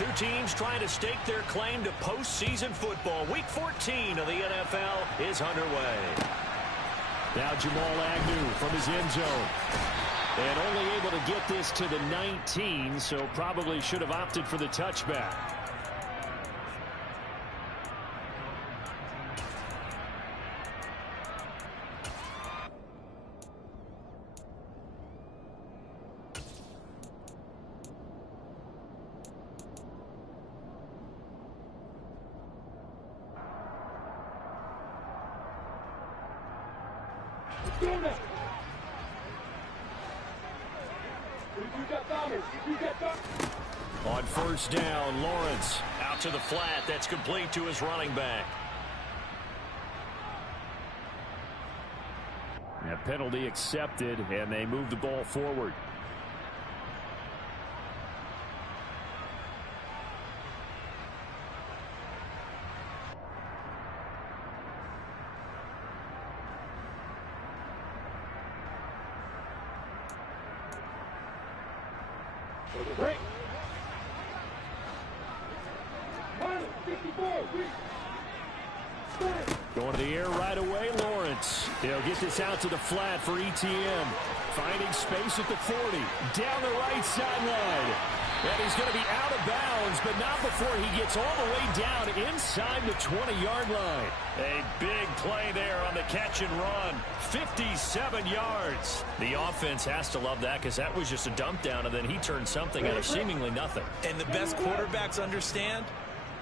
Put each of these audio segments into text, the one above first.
Two teams trying to stake their claim to postseason football. Week 14 of the NFL is underway. Now Jamal Agnew from his end zone. And only able to get this to the 19, so probably should have opted for the touchback. On first down, Lawrence out to the flat. That's complete to his running back. A penalty accepted, and they move the ball forward. Going to the air right away, Lawrence. They'll get this out to the flat for ETN. Finding space at the 40. Down the right sideline. And he's going to be out of bounds, but not before he gets all the way down inside the 20-yard line. A big play there on the catch and run. 57 yards. The offense has to love that because that was just a dump down, and then he turned something out of seemingly nothing. And the best quarterbacks understand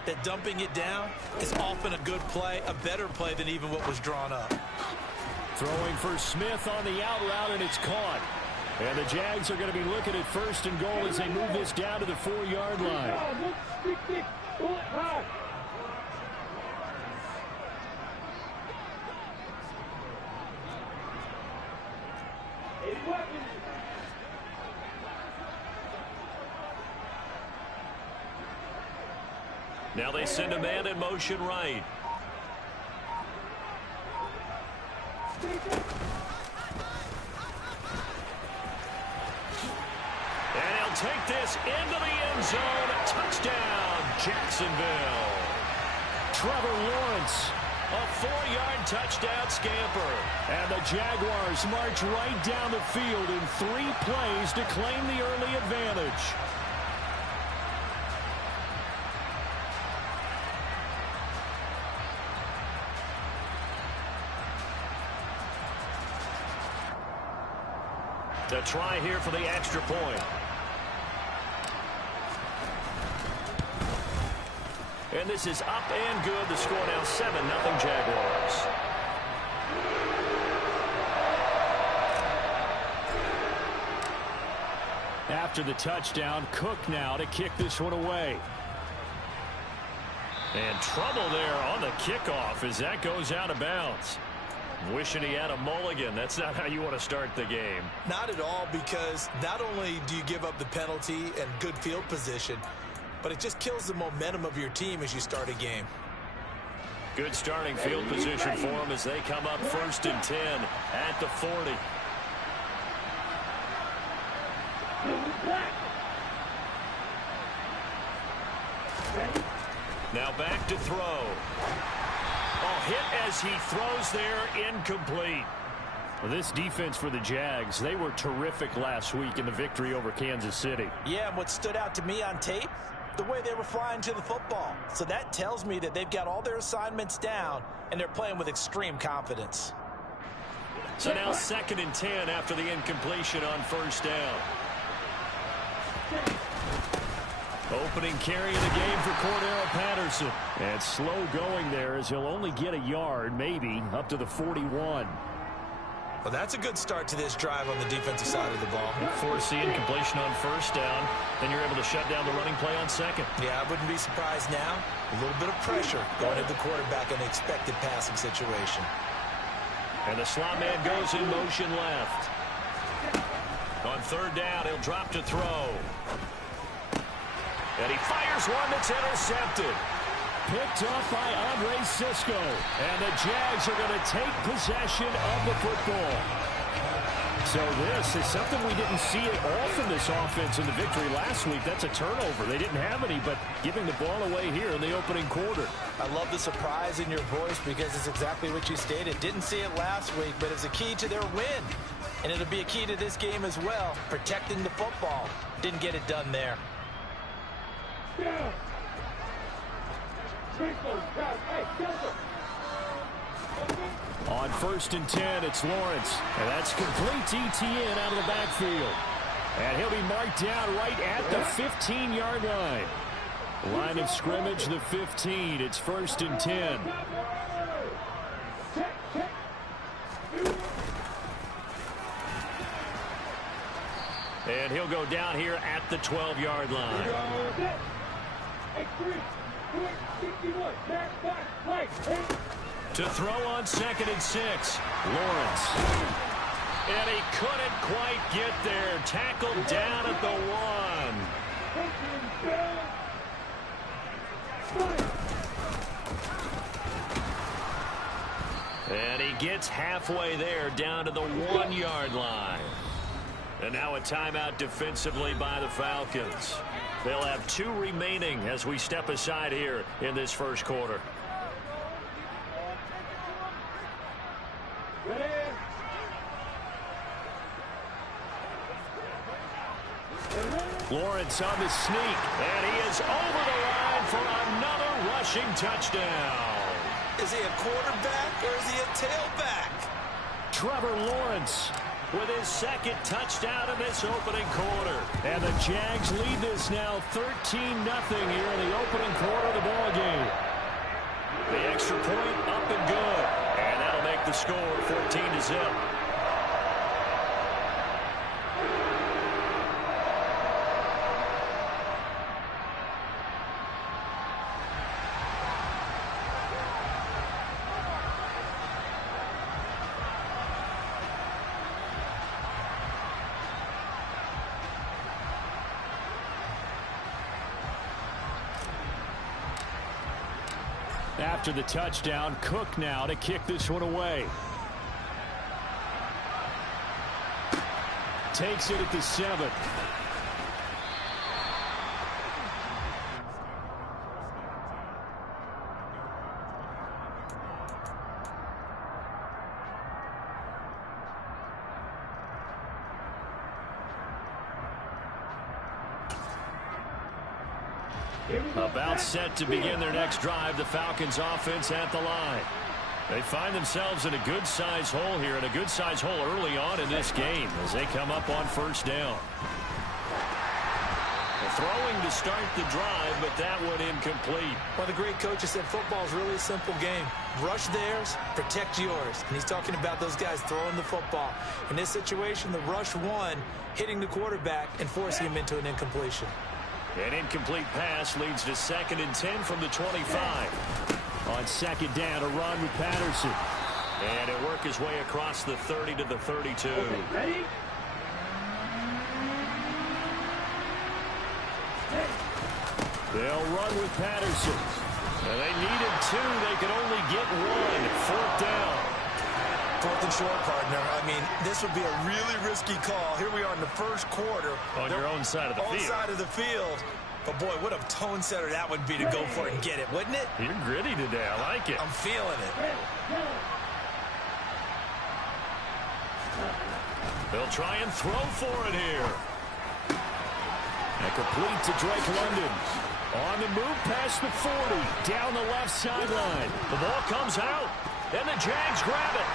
that dumping it down is often a good play, a better play than even what was drawn up. Throwing for Smith on the out route, and it's caught. And the Jags are going to be looking at first and goal as they move this down to the 4-yard line. Now they send a man in motion right. And he'll take this into the end zone. Touchdown, Jacksonville. Trevor Lawrence. A 4-yard touchdown scamper. And the Jaguars march right down the field in 3 plays to claim the early advantage. The try here for the extra point. And this is up and good. The score now 7-0 Jaguars. After the touchdown, Cook now to kick this one away. And trouble there on the kickoff as that goes out of bounds. Wishing he had a mulligan. That's not how you want to start the game. Not at all, because not only do you give up the penalty and good field position, but it just kills the momentum of your team as you start a game. Good starting field position for them as they come up 1st and 10 at the 40. Now back to throw. Hit as he throws there, incomplete. Well, this defense for the Jags, they were terrific last week in the victory over Kansas City. Yeah, and what stood out to me on tape, the way they were flying to the football. So that tells me that they've got all their assignments down, and they're playing with extreme confidence. So now 2nd and 10 after the incompletion on 1st down. Opening carry of the game for Cordero Patterson. And slow going there as he'll only get a yard, maybe, up to the 41. Well, that's a good start to this drive on the defensive side of the ball. Force the incompletion on 1st down, then you're able to shut down the running play on 2nd. Yeah, I wouldn't be surprised now. A little bit of pressure going at the quarterback in the expected passing situation. And the slot man goes in motion left. On 3rd down, he'll drop to throw. And he fires one that's intercepted. Picked off by Andre Cisco. And the Jags are going to take possession of the football. So this is something we didn't see it all from this offense in the victory last week. That's a turnover. They didn't have any, but giving the ball away here in the opening quarter. I love the surprise in your voice because it's exactly what you stated. Didn't see it last week, but it's a key to their win. And it'll be a key to this game as well, protecting the football. Didn't get it done there. On 1st and 10, it's Lawrence. And that's complete to ETN out of the backfield. And he'll be marked down right at the 15-yard line. Line of scrimmage, the 15. It's 1st and 10. And he'll go down here at the 12-yard line. To throw on 2nd and 6, Lawrence. And he couldn't quite get there. Tackled down at the 1. And he gets halfway there, down to the 1-yard line. And now a timeout defensively by the Falcons. They'll have 2 remaining as we step aside here in this first quarter. Lawrence on the sneak, and he is over the line for another rushing touchdown. Is he a quarterback or is he a tailback? Trevor Lawrence with his 2nd touchdown in this opening quarter. And the Jags lead this now 13-0 here in the opening quarter of the ball game. The extra point up and good. And that'll make the score 14-0. After the touchdown, Cook now to kick this one away. Takes it at the 7. About set to begin their next drive, the Falcons offense at the line. They find themselves in a good-sized hole here, and a good-sized hole early on in this game as they come up on 1st down. Throwing to start the drive, but that one incomplete. Well, the great coach has said football is really a simple game. Rush theirs, protect yours. And he's talking about those guys throwing the football. In this situation, the rush won, hitting the quarterback and forcing him into an incompletion. An incomplete pass leads to 2nd and 10 from the 25. On 2nd down, a run with Patterson. And he'll work his way across the 30 to the 32. Okay, ready? They'll run with Patterson. And they needed 2. They could only get 1. 4th down. 4th and short, partner. I mean, this would be a really risky call. Here we are in the first quarter. On your own side of the field. On side of the field. But, boy, what a tone setter that would be to go for it and get it, wouldn't it? You're gritty today. I like it. I'm feeling it. They'll try and throw for it here. And complete to Drake London. On the move past the 40. Down the left sideline. The ball comes out. And the Jags grab it.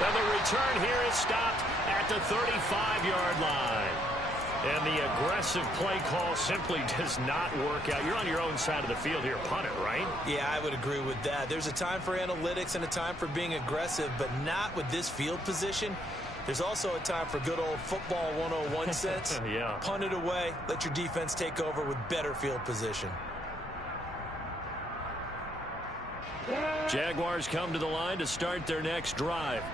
And the return here is stopped at the 35-yard line. And the aggressive play call simply does not work out. You're on your own side of the field here. Punt it, right? Yeah, I would agree with that. There's a time for analytics and a time for being aggressive, but not with this field position. There's also a time for good old football 101 sense. Yeah. Punt it away. Let your defense take over with better field position. Jaguars come to the line to start their next drive.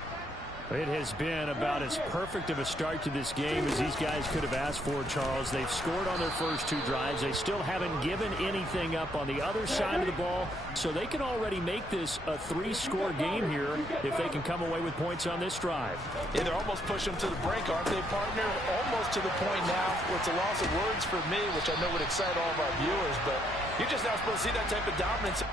It has been about as perfect of a start to this game as these guys could have asked for, Charles. They've scored on their first 2 drives. They still haven't given anything up on the other side of the ball, so they can already make this a 3-score game here if they can come away with points on this drive. Yeah, they're almost pushing them to the brink, aren't they, partner? Almost to the point now where it's a loss of words for me, which I know would excite all of our viewers, but you're just not supposed to see that type of dominance.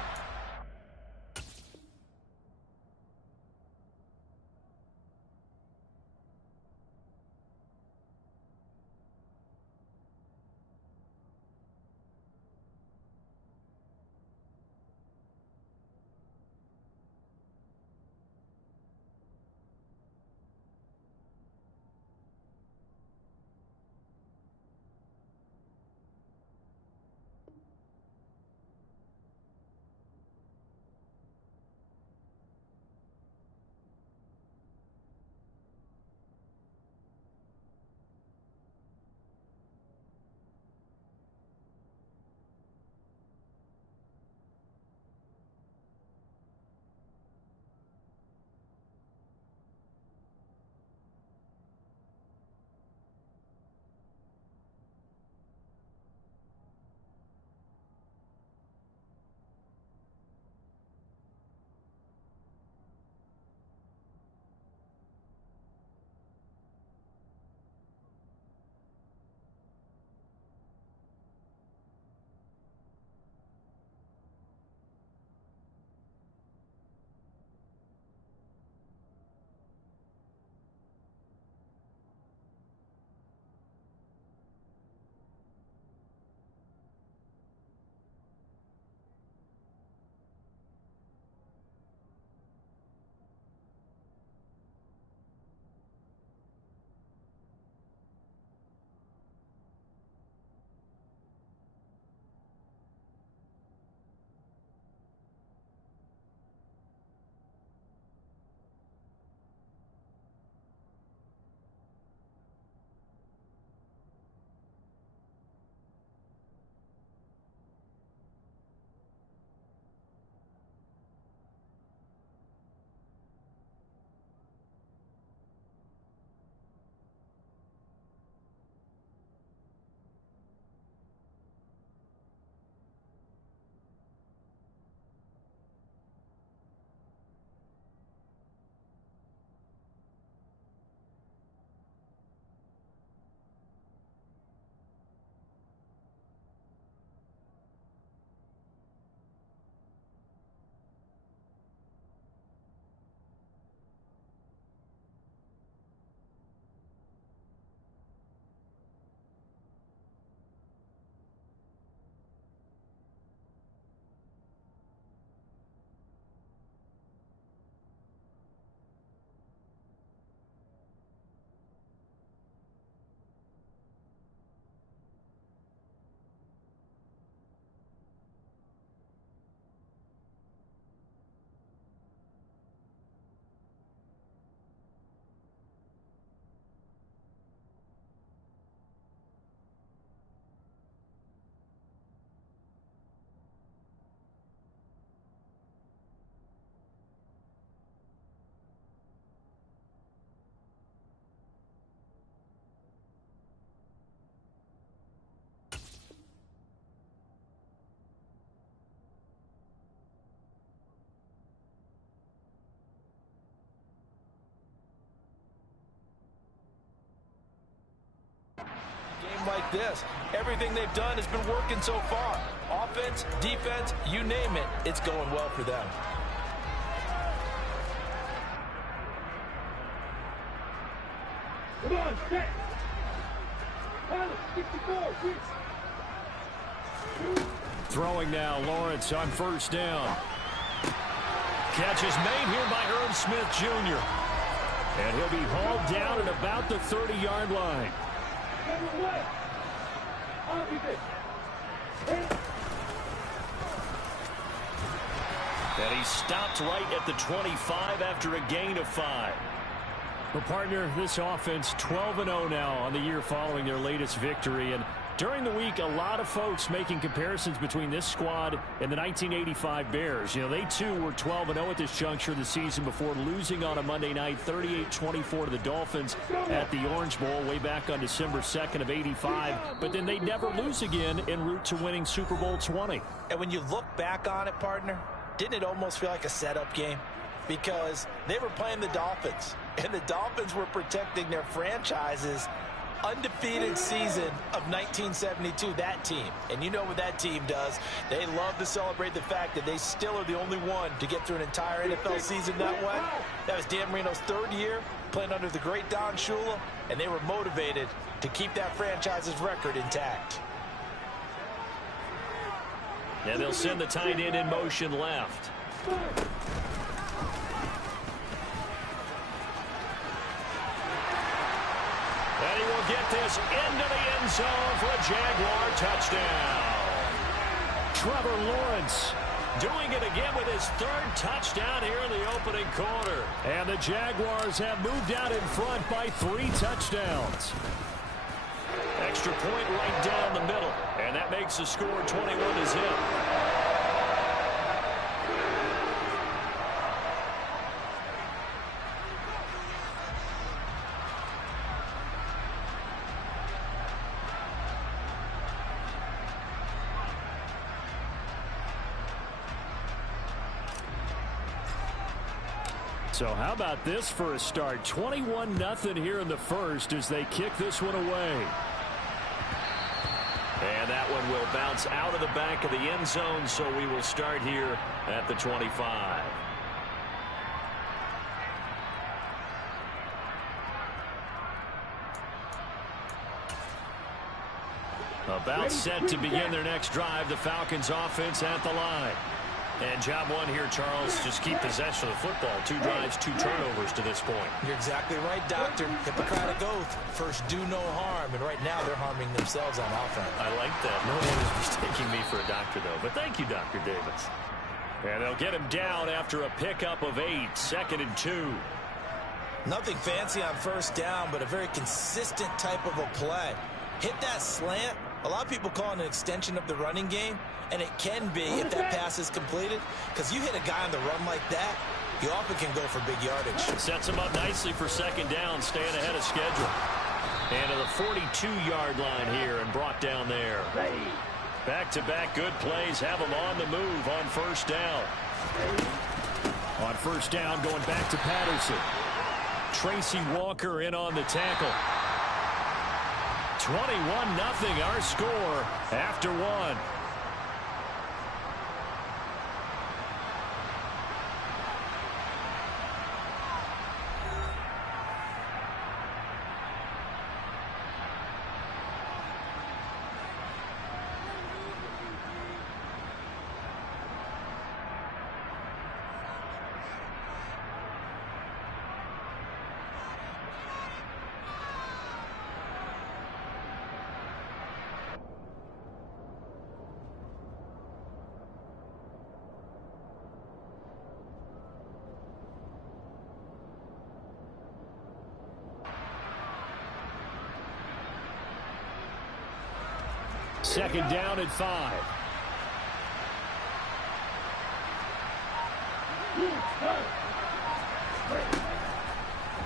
Like this, everything they've done has been working so far. Offense, defense, you name it, it's going well for them. Come on, set. 64, Throwing now, Lawrence on first down. Catch is made here by Herb Smith Jr. And he'll be hauled down at about the 30-yard line. And he stopped right at the 25 after a gain of 5. Well, partner, this offense 12-0 now on the year following their latest victory, and During the week, a lot of folks making comparisons between this squad and the 1985 Bears. You know, they too were 12-0 at this juncture of the season before losing on a Monday night 38-24 to the Dolphins at the Orange Bowl way back on December 2nd of '85. But then they'd never lose again en route to winning Super Bowl 20. And when you look back on it, partner, didn't it almost feel like a setup game? Because they were playing the Dolphins, and the Dolphins were protecting their franchise's undefeated season of 1972, that team. And you know what that team does. They love to celebrate the fact that they still are the only one to get through an entire NFL season that way. That was Dan Marino's third year playing under the great Don Shula, and they were motivated to keep that franchise's record intact. And they'll send the tight end in motion left. And he will get this into the end zone for a Jaguar touchdown. Trevor Lawrence doing it again with his third touchdown here in the opening quarter. And the Jaguars have moved out in front by 3 touchdowns. Extra point right down the middle. And that makes the score 21-0. So how about this for a start? 21-0 here in the first as they kick this one away. And that one will bounce out of the back of the end zone, so we will start here at the 25. About set to begin their next drive, the Falcons offense at the line. And job one here, Charles, just keep possession of the football. 2 drives, 2 turnovers to this point. You're exactly right, Doctor. Hippocratic oath. First, do no harm. And right now, they're harming themselves on offense. I like that. No one is mistaking me for a doctor, though. But thank you, Dr. Davis. And they'll get him down after a pickup of 8. 2nd and 2. Nothing fancy on first down, but a very consistent type of a play. Hit that slant. A lot of people call it an extension of the running game, and it can be if that pass is completed, because you hit a guy on the run like that, he often can go for big yardage. Sets him up nicely for 2nd down, staying ahead of schedule. And to the 42-yard line here and brought down there. Back-to-back good plays have him on the move on first down. On first down, going back to Patterson. Tracy Walker in on the tackle. 21-0 our score after 1. Second down at 5.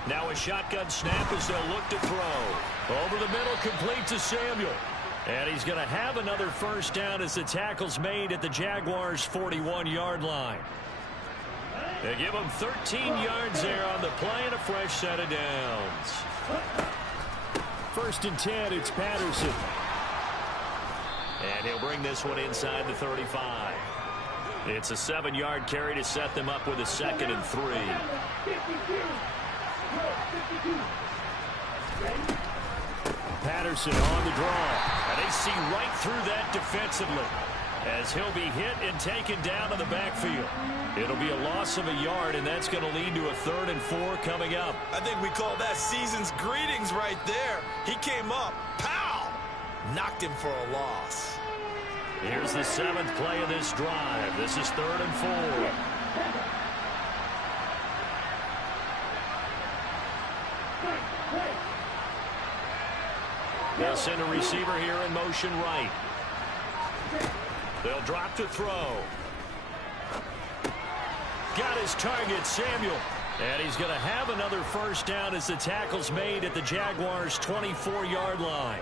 Now a shotgun snap as they'll look to throw. Over the middle, complete to Samuel. And he's going to have another first down as the tackle's made at the Jaguars' 41-yard line. They give him 13 yards there on the play and a fresh set of downs. 1st and 10, it's Patterson. And he'll bring this one inside the 35. It's a 7-yard carry to set them up with a 2nd and 3. Patterson on the draw. And they see right through that defensively as he'll be hit and taken down in the backfield. It'll be a loss of a yard, and that's going to lead to a 3rd and 4 coming up. I think we call that season's greetings right there. He came up, pow, knocked him for a loss. Here's the 7th play of this drive. This is 3rd and 4. They'll send a receiver here in motion right. They'll drop to throw. Got his target, Samuel. And he's going to have another first down as the tackle's made at the Jaguars' 24-yard line.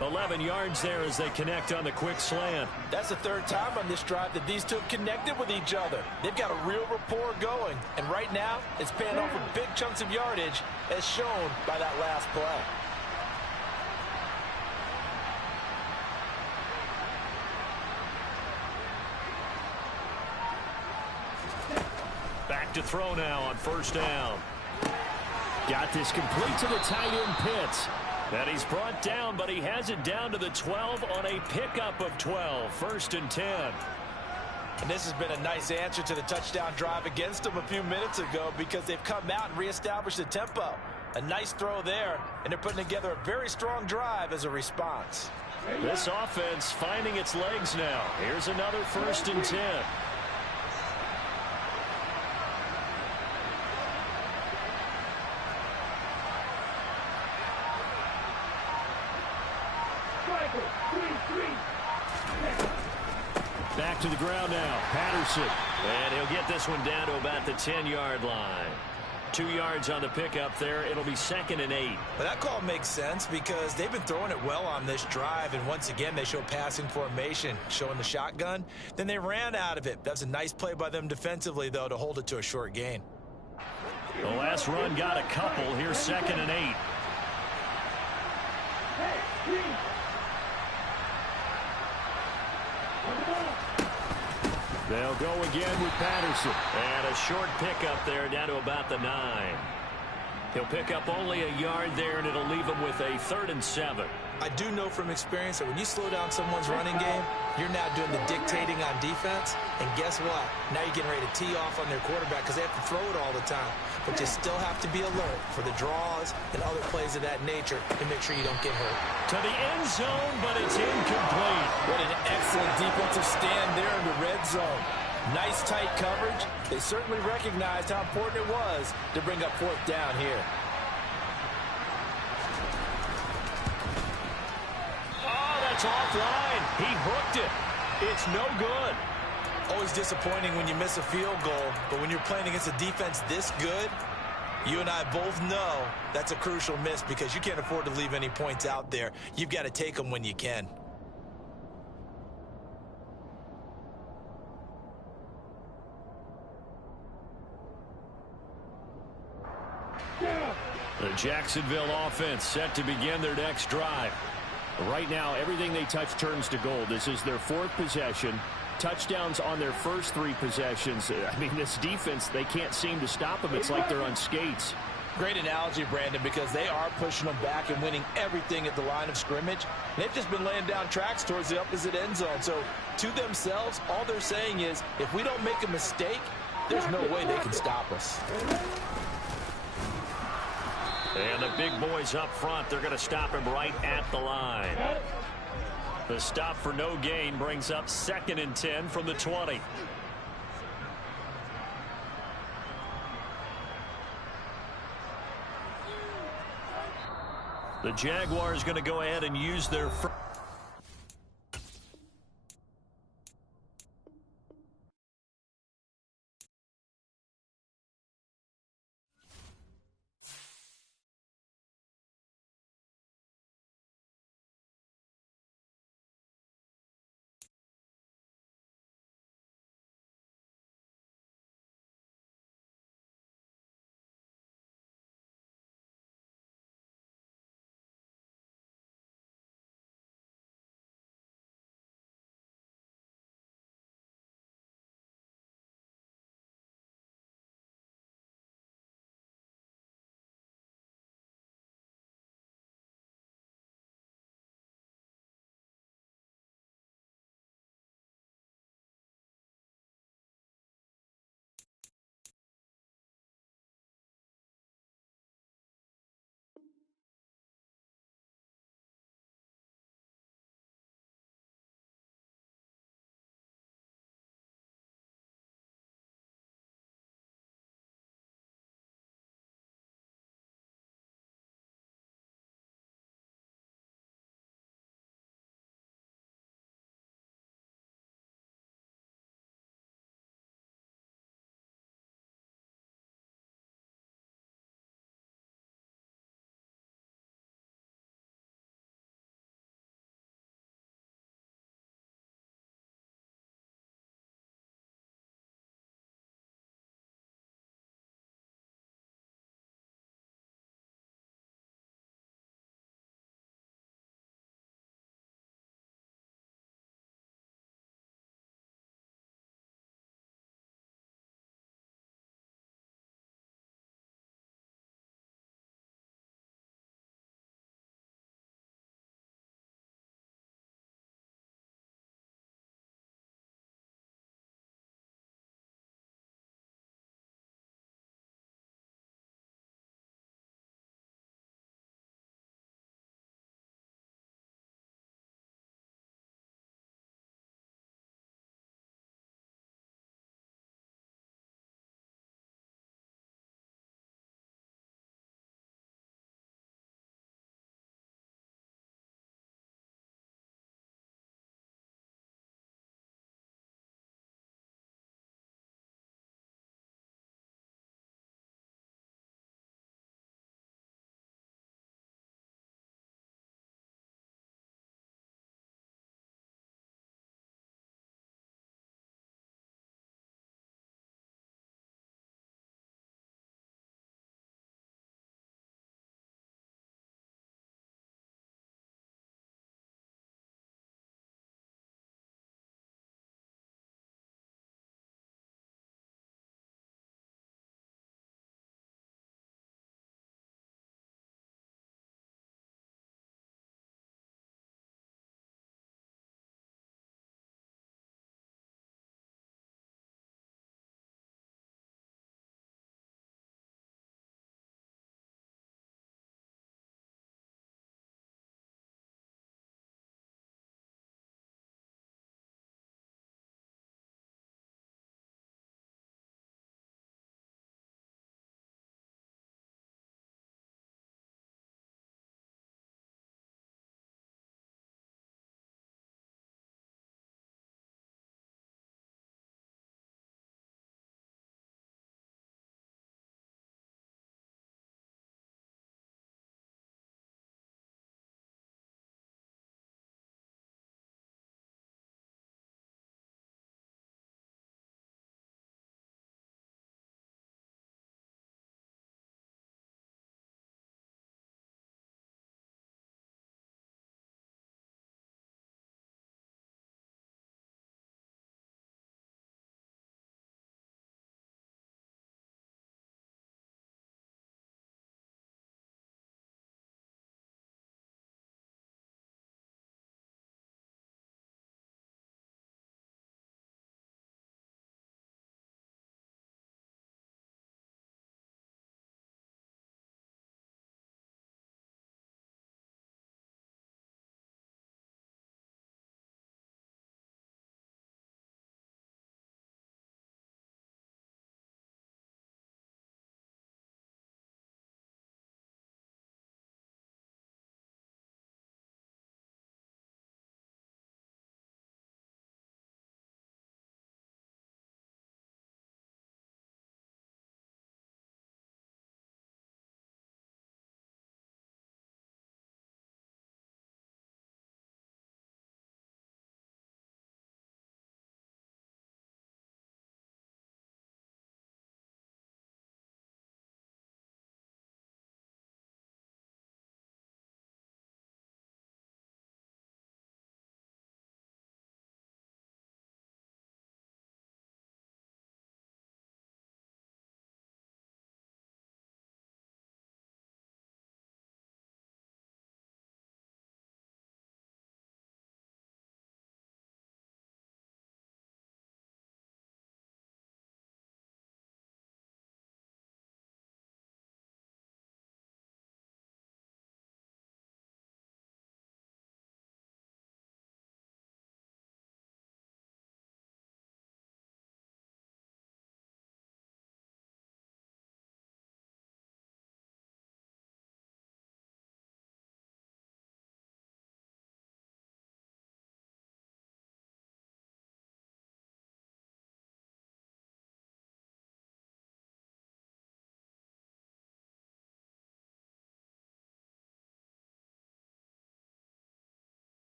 11 yards there as they connect on the quick slant. That's the third time on this drive that these two have connected with each other. They've got a real rapport going. And right now, it's paying off with big chunks of yardage as shown by that last play. Back to throw now on first down. Got this complete to the tight end Pitts. And he's brought down, but he has it down to the 12 on a pickup of 12. First and 10. And this has been a nice answer to the touchdown drive against them a few minutes ago because they've come out and reestablished the tempo. A nice throw there, and they're putting together a very strong drive as a response. This offense finding its legs now. Here's another first and 10. Back to the ground now. Patterson. And he'll get this one down to about the 10-yard line. 2 yards on the pickup there. It'll be second and 8. But that call makes sense because they've been throwing it well on this drive, and once again they show passing formation, showing the shotgun. Then they ran out of it. That's a nice play by them defensively, though, to hold it to a short gain. The last run got a couple. Here's second and 8. They'll go again with Patterson. And a short pickup there down to about the 9. He'll pick up only a yard there, and it'll leave him with a 3rd and 7. I do know from experience that when you slow down someone's running game, you're now doing the dictating on defense. And guess what? Now you're getting ready to tee off on their quarterback because they have to throw it all the time. But you still have to be alert for the draws and other plays of that nature to make sure you don't get hurt. To the end zone, but it's incomplete. What an excellent defensive stand there in the red zone. Nice tight coverage. They certainly recognized how important it was to bring up 4th down here. Oh, that's offline. He hooked it. It's no good. Always disappointing when you miss a field goal, but when you're playing against a defense this good, you and I both know that's a crucial miss because you can't afford to leave any points out there. You've got to take them when you can. The Jacksonville offense set to begin their next drive. Right now, everything they touch turns to gold. This is their 4th possession. Touchdowns on their first 3 possessions. I mean, this defense, they can't seem to stop them. It's like they're on skates. Great analogy, Brandon, because they are pushing them back and winning everything at the line of scrimmage. They've just been laying down tracks towards the opposite end zone. So, to themselves, all they're saying is, if we don't make a mistake, there's no way they can stop us. And the big boys up front, they're going to stop him right at the line. The stop for no gain brings up 2nd and 10 from the 20. The Jaguars going to go ahead and use their first.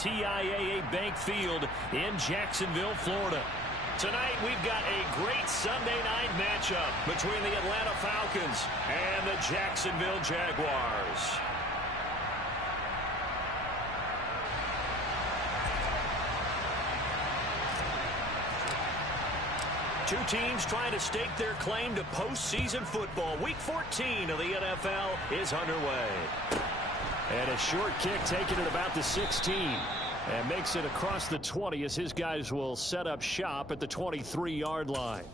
TIAA Bank Field in Jacksonville, Florida. Tonight, we've got a great Sunday night matchup between the Atlanta Falcons and the Jacksonville Jaguars. Two teams trying to stake their claim to postseason football. Week 14 of the NFL is underway. And a short kick taken at about the 16. And makes it across the 20 as his guys will set up shop at the 23-yard line.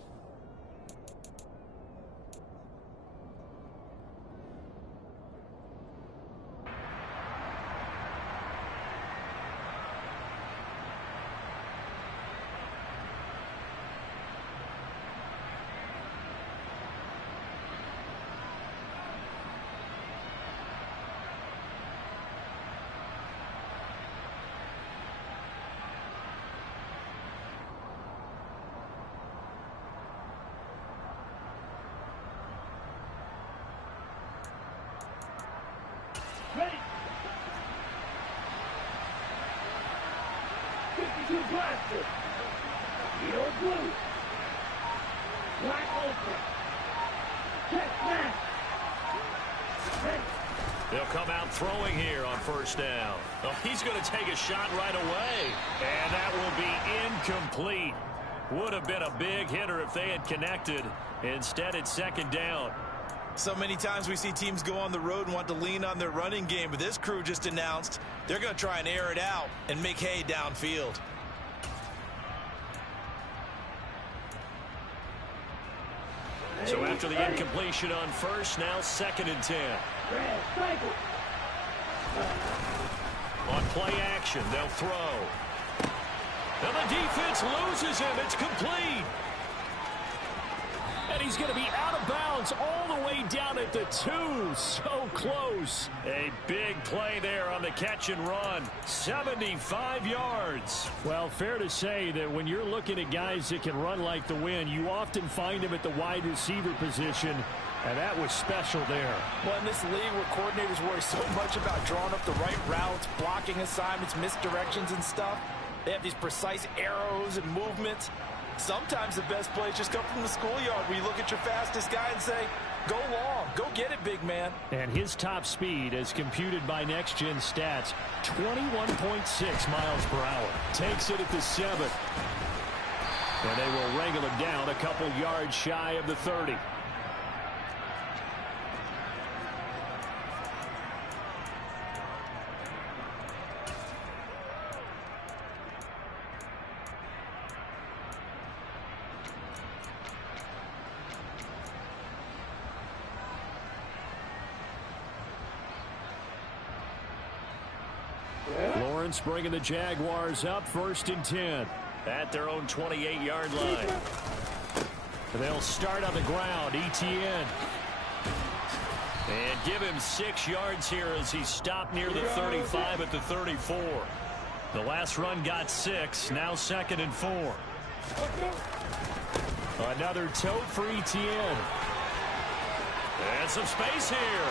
Ready. 52 blaster. Yellow blue. Black ultra. Check back. Ready. They'll come out throwing here on first down. Oh, he's going to take a shot right away. And that will be incomplete. Would have been a big hitter if they had connected. Instead, it's second down. So many times we see teams go on the road and want to lean on their running game, but this crew just announced they're going to try and air it out and make hay downfield. So after the incompletion on first, now second and 10. On play action, they'll throw. And the defense loses him. It's complete. And he's going to be out of bounds all the way down at the 2. So close. A big play there on the catch and run. 75 yards. Well, fair to say that when you're looking at guys that can run like the wind, you often find them at the wide receiver position. And that was special there. Well, in this league where coordinators worry so much about drawing up the right routes, blocking assignments, misdirections and stuff, they have these precise arrows and movements. Sometimes the best plays just come from the schoolyard where you look at your fastest guy and say, go long, go get it, big man. And his top speed, as computed by Next Gen Stats, 21.6 miles per hour. Takes it at the 7. And they will wrangle him down a couple yards shy of the 30. Lawrence bringing the Jaguars up, first and 10. At their own 28-yard line. They'll start on the ground, ETN. And give him 6 yards here as he stopped near the 35 at the 34. The last run got 6, now second and 4. Another tote for ETN. And some space here.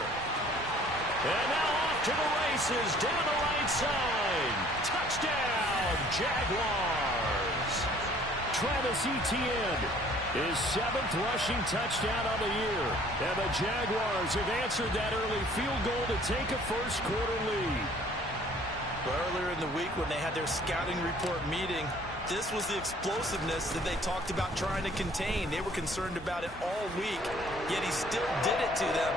And now off to the races down the right side. Touchdown, Jaguars. Travis Etienne, his 7th rushing touchdown on the year. And the Jaguars have answered that early field goal to take a first quarter lead. Earlier in the week when they had their scouting report meeting, this was the explosiveness that they talked about trying to contain. They were concerned about it all week, yet he still did it to them.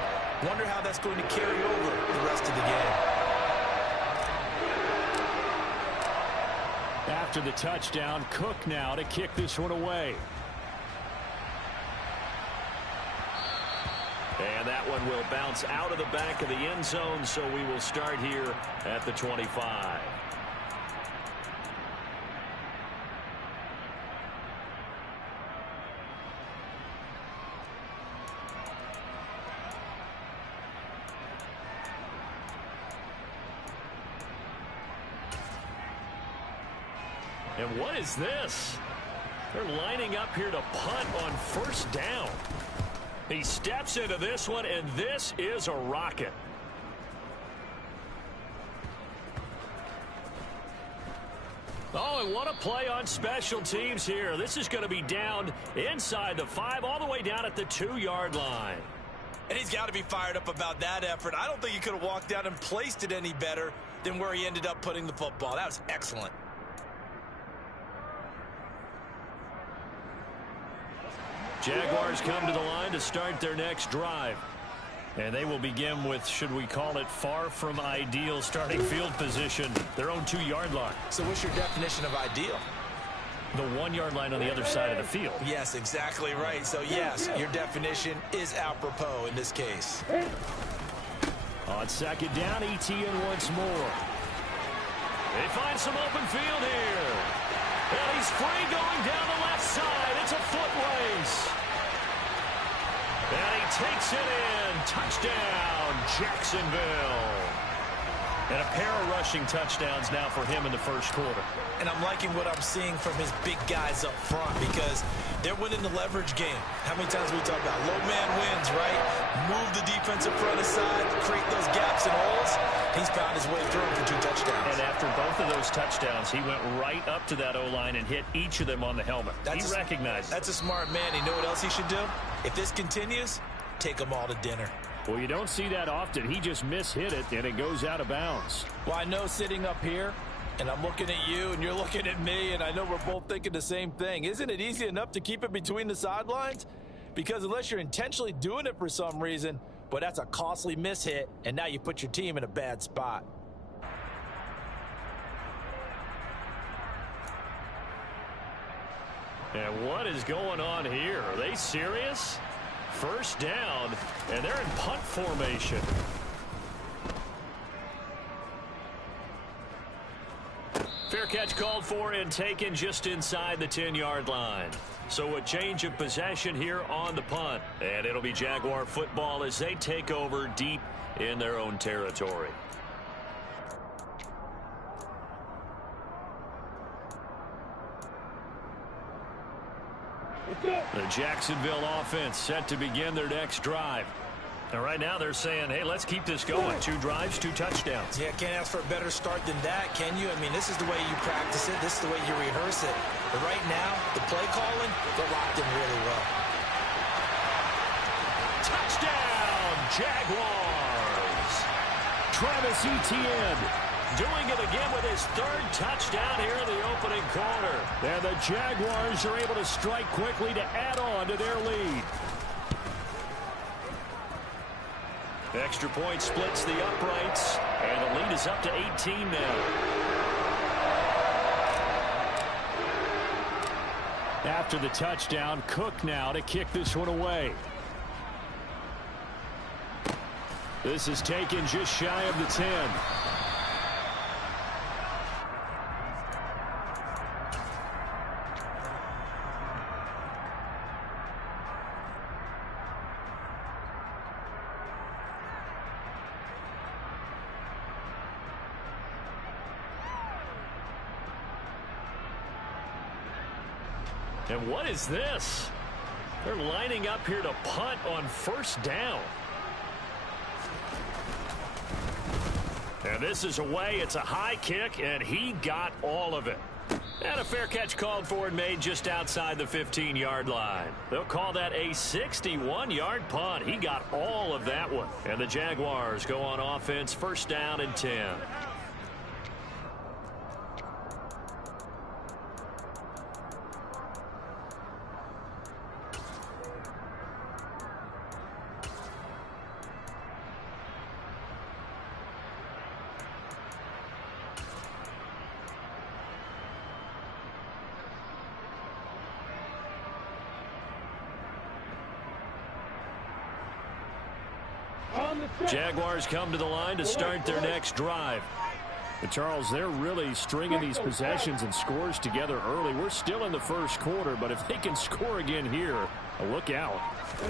Wonder how that's going to carry over the rest of the game. After the touchdown, Cook now to kick this one away. And that one will bounce out of the back of the end zone, so we will start here at the 25. And what is this? They're lining up here to punt on first down. He steps into this one, and this is a rocket. Oh, and what a play on special teams here. This is going to be down inside the 5, all the way down at the 2-yard line. And he's got to be fired up about that effort. I don't think he could have walked down and placed it any better than where he ended up putting the football. That was excellent. Jaguars come to the line to start their next drive. And they will begin with, should we call it, far from ideal starting field position, their own 2-yard line. So what's your definition of ideal? The 1-yard line on the other side of the field. Yes, exactly right. So, yes, your definition is apropos in this case. On second down, ETN once more. They find some open field here. And he's free going down the left side. It's a foot race. And he takes it in. Touchdown, Jacksonville. And a pair of rushing touchdowns now for him in the first quarter. And I'm liking what I'm seeing from his big guys up front because they're winning the leverage game. How many times we talk about low man wins, right? Move the defensive front aside, create those gaps and holes. He's found his way through them for 2 touchdowns. And after both of those touchdowns, he went right up to that O-line and hit each of them on the helmet. He recognized it. That's a smart man. You know what else he should do? If this continues, take them all to dinner. Well, you don't see that often. He just mishit it, and it goes out of bounds. Well, I know sitting up here, and I'm looking at you, and you're looking at me, and I know we're both thinking the same thing. Isn't it easy enough to keep it between the sidelines? Because unless you're intentionally doing it for some reason, but that's a costly mishit, and now you put your team in a bad spot. And what is going on here? Are they serious? First down, and they're in punt formation. Fair catch called for and taken just inside the 10-yard line. So a change of possession here on the punt. And it'll be Jaguar football as they take over deep in their own territory. The Jacksonville offense set to begin their next drive. And right now they're saying, hey, let's keep this going. 2 drives, 2 touchdowns. Yeah, can't ask for a better start than that, can you? I mean, this is the way you practice it. This is the way you rehearse it. But right now, the play calling, they're locked in really well. Touchdown, Jaguars. Travis Etienne doing it again with his 3rd touchdown here in the opening quarter. And the Jaguars are able to strike quickly to add on to their lead. Extra point splits the uprights, and the lead is up to 18 now. After the touchdown, Cook now to kick this one away. This is taken just shy of the 10. And what is this? They're lining up here to punt on first down. And this is away. It's a high kick, and he got all of it. And a fair catch called for and made just outside the 15-yard line. They'll call that a 61-yard punt. He got all of that one. And the Jaguars go on offense, first down and 10. Jaguars come to the line to start their next drive. But Charles, they're really stringing these possessions and scores together early. We're still in the first quarter, but if they can score again here, look out.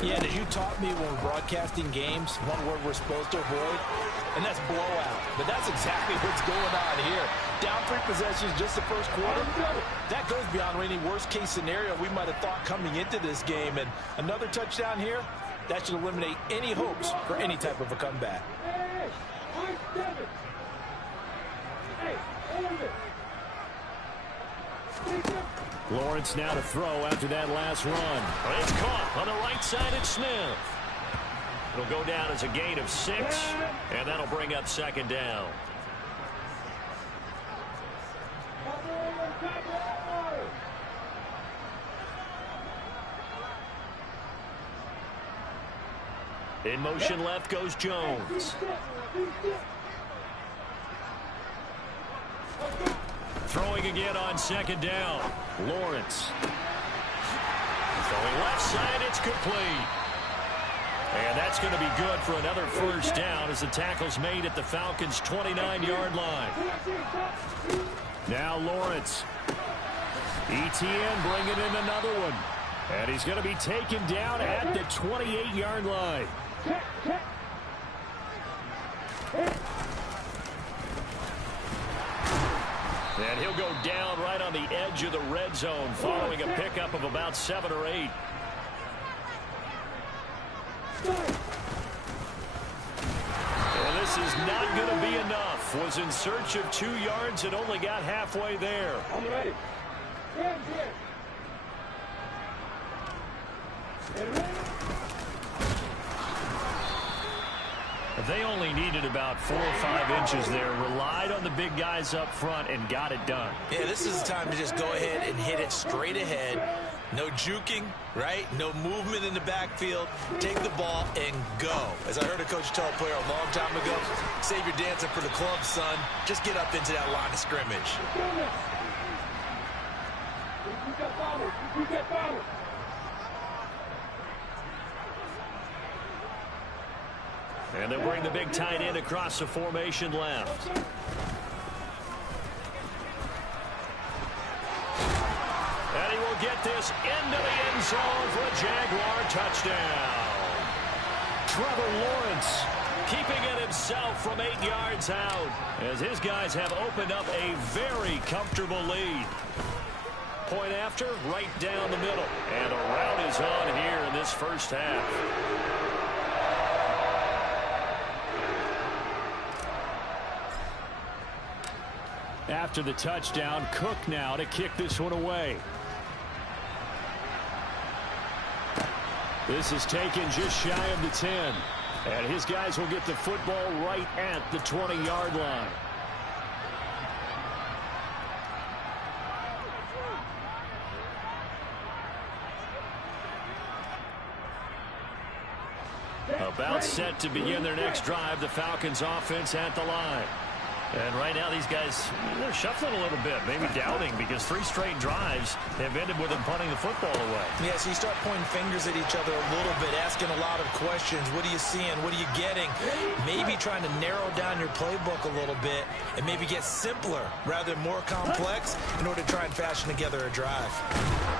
Yeah, and as you taught me when we're broadcasting games, one word we're supposed to avoid, and that's blowout. But that's exactly what's going on here. Down 3 possessions just the first quarter. That goes beyond any worst-case scenario we might have thought coming into this game. And another touchdown here, that should eliminate any hopes for any type of a comeback. Lawrence now to throw after that last run. It's caught on the right side at Smith. It'll go down as a gain of 6, and that'll bring up second down. In motion left goes Jones. Throwing again on second down. Lawrence. Throwing left side, it's complete. And that's going to be good for another first down as the tackle's made at the Falcons' 29-yard line. Now Lawrence. ETN bringing in another one. And he's going to be taken down at the 28-yard line. And he'll go down right on the edge of the red zone following a pickup of about 7 or 8. And this is not going to be enough. Was in search of 2 yards and only got halfway there. I'm ready. They only needed about 4 or 5 inches there. Relied on the big guys up front and got it done. Yeah, this is the time to just go ahead and hit it straight ahead. No juking, right? No movement in the backfield. Take the ball and go. As I heard a coach tell a player a long time ago, save your dancing for the club, son. Just get up into that line of scrimmage. And they'll bring the big tight end across the formation left. And he will get this into the end zone for a Jaguar touchdown. Trevor Lawrence keeping it himself from 8 yards out as his guys have opened up a very comfortable lead. Point after, right down the middle. And a rout is on here in this first half. After the touchdown, Cook now to kick this one away. This is taken just shy of the 10. And his guys will get the football right at the 20-yard line. About set to begin their next drive, the Falcons offense at the line. And right now these guys, they're shuffling a little bit, maybe doubting, because 3 straight drives have ended with them punting the football away. Yeah, so you start pointing fingers at each other a little bit, asking a lot of questions. What are you seeing? What are you getting? Maybe trying to narrow down your playbook a little bit and maybe get simpler rather than more complex in order to try and fashion together a drive.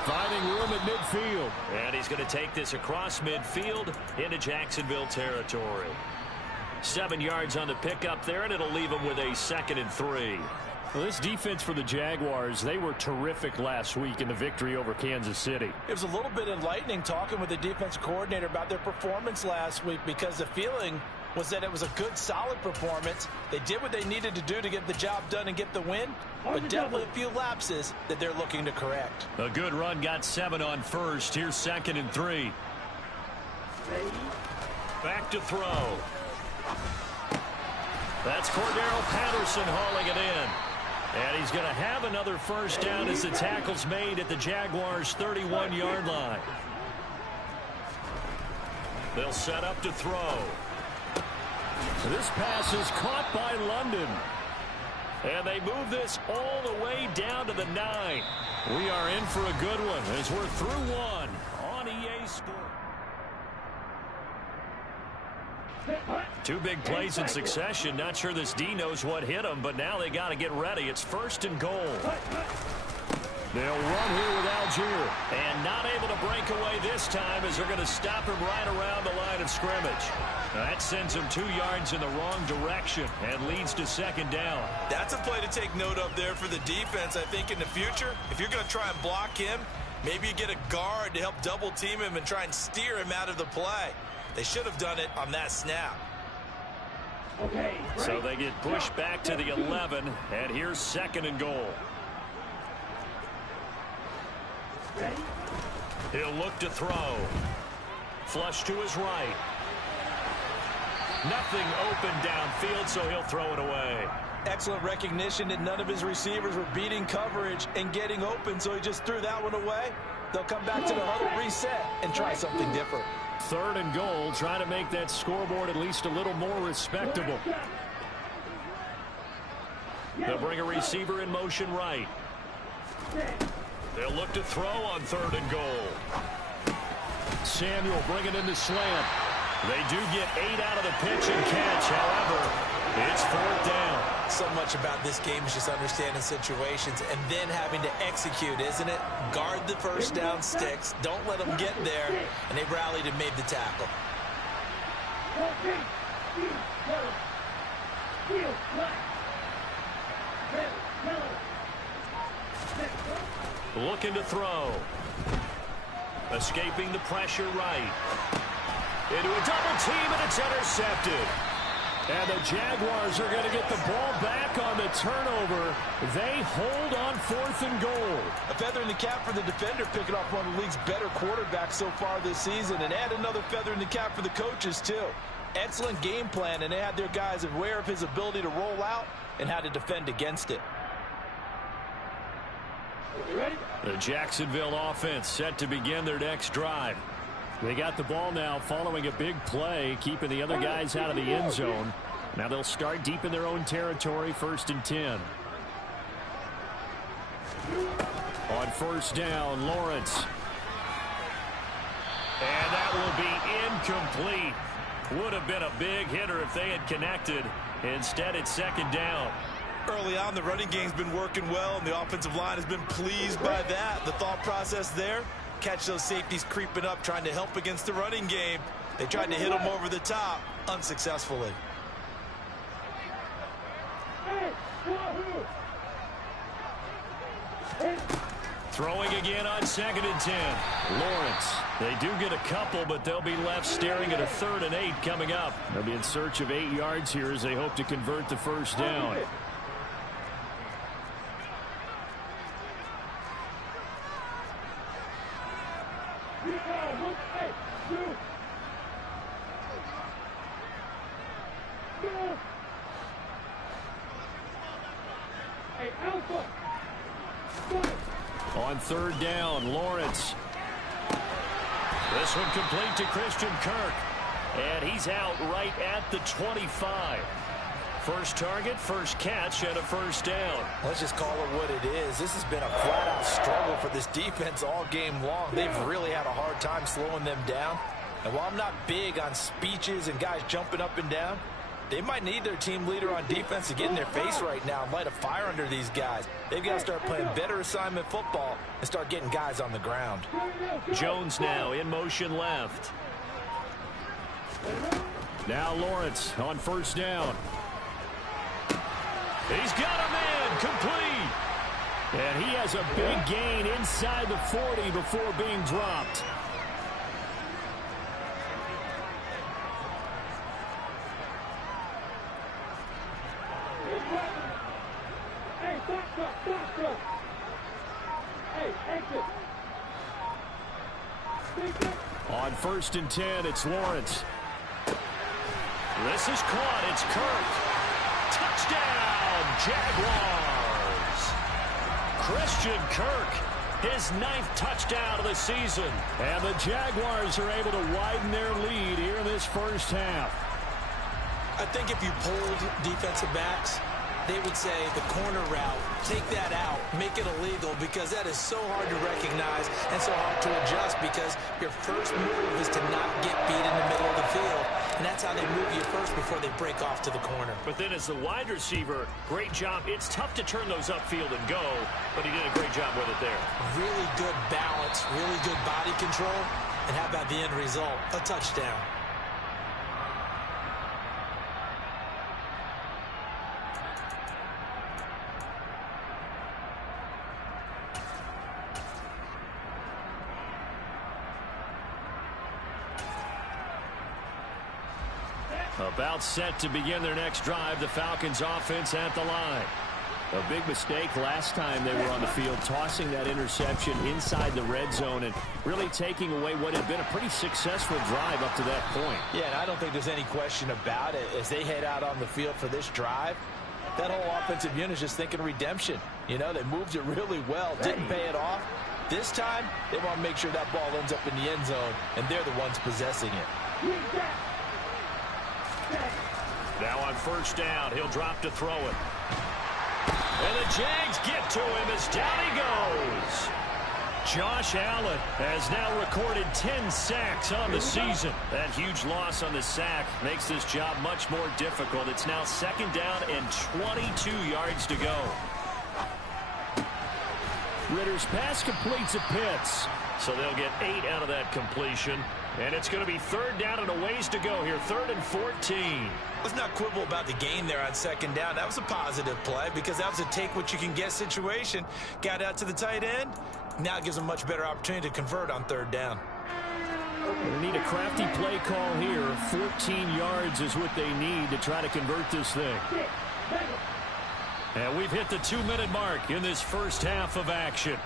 Finding room at midfield. And he's going to take this across midfield into Jacksonville territory. 7 yards on the pickup there, and it'll leave him with a 2nd and 3. Well, this defense for the Jaguars, they were terrific last week in the victory over Kansas City. It was a little bit enlightening talking with the defensive coordinator about their performance last week, because the feeling was that it was a good, solid performance. They did what they needed to do to get the job done and get the win, but definitely a few lapses that they're looking to correct. A good run, got 7 on first. Here's 2nd and 3. Back to throw. That's Cordero Patterson hauling it in. And he's going to have another first down as the tackle's made at the Jaguars' 31-yard line. They'll set up to throw. This pass is caught by London. And they move this all the way down to the 9. We are in for a good one as we're through one on EA Sports. 2 big plays in succession. Not sure this D knows what hit him, but now they got to get ready. It's 1st and goal. They'll run here with Algier. And not able to break away this time as they're going to stop him right around the line of scrimmage. That sends him 2 yards in the wrong direction and leads to 2nd down. That's a play to take note of there for the defense, I think, in the future. If you're going to try and block him, maybe you get a guard to help double team him and try and steer him out of the play. They should have done it on that snap. Okay, so they get pushed back to the 11, and here's 2nd and goal. Ready? He'll look to throw. Flush to his right. Nothing open downfield, so he'll throw it away. Excellent recognition that none of his receivers were beating coverage and getting open, so he just threw that one away. They'll come back to the huddle, reset, and try something different. 3rd and goal, trying to make that scoreboard at least a little more respectable. They'll bring a receiver in motion right. They'll look to throw on 3rd and goal. Samuel bringing in the slant. They do get 8 out of the pitch and catch. However, it's 4th down. So much about this game is just understanding situations and then having to execute, isn't it? Guard the first down sticks. Don't let them get there. And they rallied and made the tackle. Looking to throw. Escaping the pressure right. Into a double team, and it's intercepted. And the Jaguars are going to get the ball back on the turnover. They hold on 4th and goal. A feather in the cap for the defender, picking off one of the league's better quarterbacks so far this season, and add another feather in the cap for the coaches, too. Excellent game plan, and they had their guys aware of his ability to roll out and how to defend against it. The Jacksonville offense set to begin their next drive. They got the ball now following a big play, keeping the other guys out of the end zone. Now they'll start deep in their own territory, 1st and 10. On 1st down, Lawrence. And that will be incomplete. Would have been a big hitter if they had connected. Instead, it's 2nd down. Early on, the running game's been working well, and the offensive line has been pleased by that. The thought process there, catch those safeties creeping up, trying to help against the running game. They tried to hit them over the top, unsuccessfully. Throwing again on 2nd and 10. Lawrence. They do get a couple, but they'll be left staring at a 3rd and 8 coming up. They'll be in search of 8 yards here as they hope to convert the 1st down. On 3rd down, Lawrence. This one complete to Christian Kirk. And he's out right at the 25. First target, first catch, and a 1st down. Let's just call it what it is. This has been a flat-out struggle for this defense all game long. They've really had a hard time slowing them down. And while I'm not big on speeches and guys jumping up and down, they might need their team leader on defense to get in their face right now and light a fire under these guys. They've got to start playing better assignment football and start getting guys on the ground. Jones now in motion left. Now Lawrence on 1st down. He's got a man complete. And he has a big gain inside the 40 before being dropped. On 1st and 10, it's Lawrence. This is caught. It's Kirk. Touchdown, Jaguars. Christian Kirk, his 9th touchdown of the season. And the Jaguars are able to widen their lead here in this 1st half. I think if you pulled defensive backs, they would say the corner route, take that out, make it illegal, because that is so hard to recognize and so hard to adjust, because your first move is to not get beat in the middle of the field, and that's how they move you first before they break off to the corner. But then as the wide receiver, great job. It's tough to turn those upfield and go, but he did a great job with it there. Really good balance, really good body control, and how about the end result? A touchdown. About set to begin their next drive, the Falcons offense at the line. A big mistake last time they were on the field, tossing that interception inside the red zone and really taking away what had been a pretty successful drive up to that point. Yeah, and I don't think there's any question about it. As they head out on the field for this drive, that whole offensive unit is just thinking redemption. You know, they moved it really well, didn't pay it off. This time, they want to make sure that ball ends up in the end zone, and they're the ones possessing it. Now on first down, he'll drop to throw it. And the Jags get to him as down he goes. Josh Allen has now recorded 10 sacks on the season. That huge loss on the sack makes this job much more difficult. It's now second down and 22 yards to go. Ritter's pass completes at Pitts. So they'll get 8 out of that completion. And it's going to be third down and a ways to go here. 3rd and 14. Let's not quibble about the gain there on second down. That was a positive play because that was a take-what-you-can-get situation. Got out to the tight end. Now it gives them a much better opportunity to convert on third down. They need a crafty play call here. 14 yards is what they need to try to convert this thing. And we've hit the 2-minute mark in this first half of action.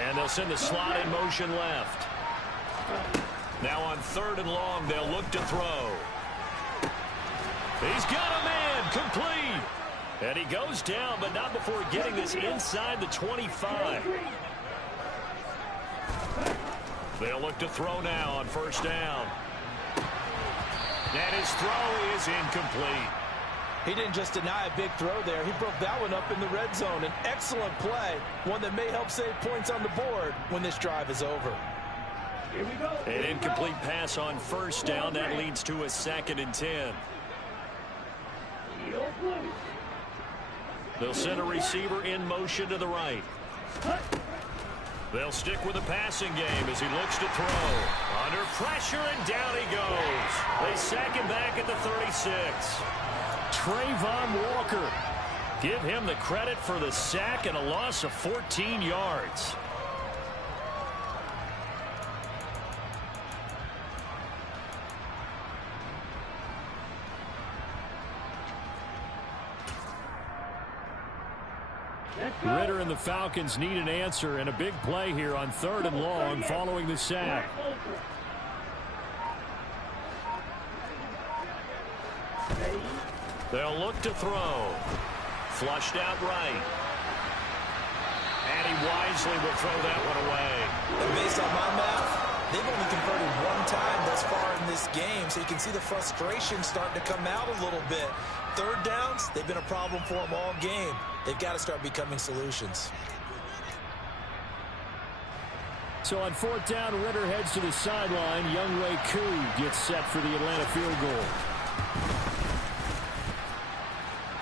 And they'll send the slot in motion left. Now on 3rd and long, they'll look to throw. He's got a man, complete. And he goes down, but not before getting this inside the 25. They'll look to throw now on first down. And his throw is incomplete. He didn't just deny a big throw there. He broke that one up in the red zone. An excellent play, one that may help save points on the board when this drive is over. An incomplete pass on first down. That leads to a 2nd and 10. They'll send a receiver in motion to the right. They'll stick with the passing game as he looks to throw. Under pressure, and down he goes. They sack him back at the 36. Trayvon Walker. Give him the credit for the sack and a loss of 14 yards. Ridder and the Falcons need an answer and a big play here on 3rd and long following the sack. They'll look to throw. Flushed out right. And he wisely will throw that one away. And based on my math, they've only converted one time thus far in this game, so you can see the frustration starting to come out a little bit. Third downs, they've been a problem for them all game. They've got to start becoming solutions. So on 4th down, Ridder heads to the sideline. Younghoe Koo gets set for the Atlanta field goal.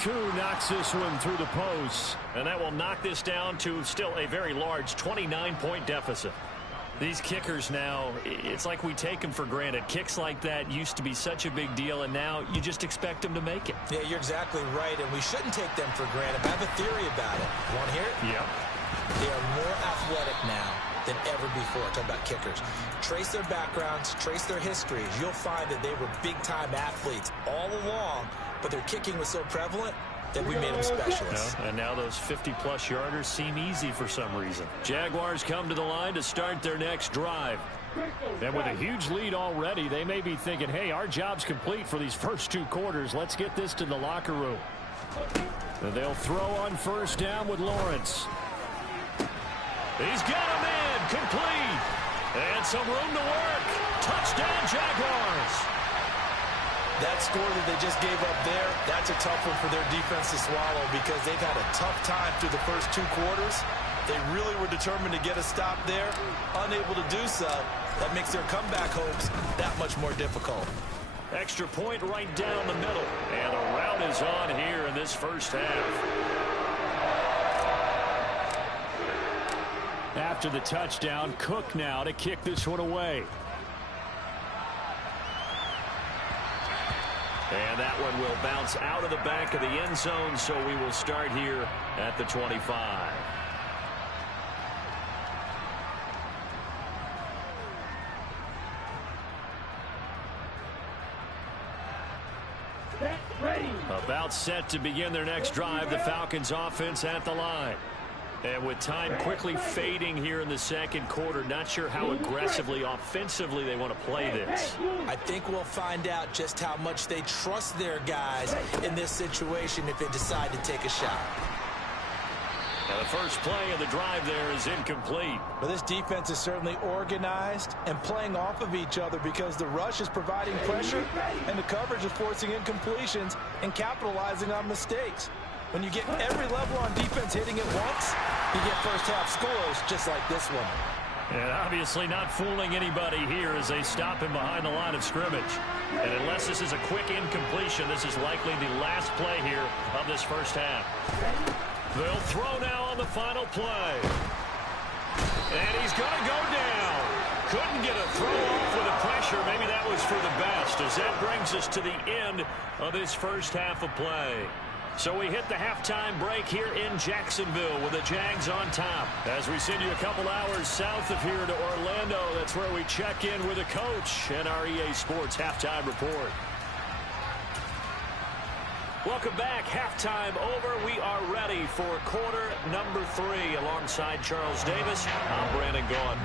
Koo knocks this one through the post. And that will knock this down to still a very large 29-point deficit. These kickers now, it's like we take them for granted. Kicks like that used to be such a big deal, and now you just expect them to make it. Yeah, you're exactly right, and we shouldn't take them for granted. I have a theory about it. You want to hear it? Yeah. They are more athletic now than ever before. I'm talking about kickers. Trace their backgrounds, trace their histories. You'll find that they were big-time athletes all along, but their kicking was so prevalent that we made them specialists. And now those 50-plus yarders seem easy for some reason. Jaguars come to the line to start their next drive. And with a huge lead already, they may be thinking, hey, our job's complete for these first 2 quarters. Let's get this to the locker room. And they'll throw on first down with Lawrence. He's got a man, complete. And some room to work. Touchdown, Jaguars. That score that they just gave up there, that's a tough one for their defense to swallow because they've had a tough time through the first 2 quarters. They really were determined to get a stop there, unable to do so. That makes their comeback hopes that much more difficult. Extra point right down the middle. And the rout is on here in this first half. After the touchdown, Cook now to kick this one away. And that one will bounce out of the back of the end zone, so we will start here at the 25. Ready. About set to begin their next drive, the Falcons offense at the line. And with time quickly fading here in the second quarter, not sure how aggressively, offensively they want to play this. I think we'll find out just how much they trust their guys in this situation if they decide to take a shot. Now the first play of the drive there is incomplete. But this defense is certainly organized and playing off of each other because the rush is providing pressure and the coverage is forcing incompletions and capitalizing on mistakes. When you get every level on defense hitting at once, you get first half scores just like this one. And obviously not fooling anybody here as they stop him behind the line of scrimmage. And unless this is a quick incompletion, this is likely the last play here of this first half. They'll throw now on the final play. And he's going to go down. Couldn't get a throw off with the pressure. Maybe that was for the best, as that brings us to the end of this first half of play. So we hit the halftime break here in Jacksonville with the Jags on top. As we send you a couple hours south of here to Orlando, that's where we check in with the coach and our EA Sports halftime report. Welcome back. Halftime over. We are ready for quarter number 3. Alongside Charles Davis, I'm Brandon Gaudin.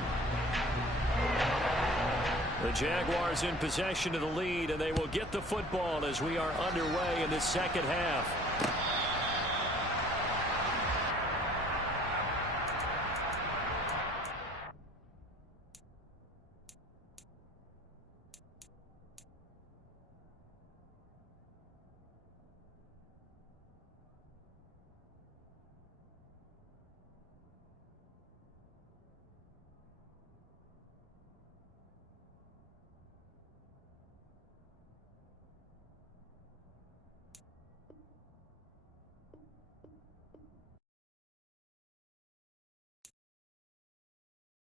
The Jaguars in possession of the lead, and they will get the football as we are underway in this second half.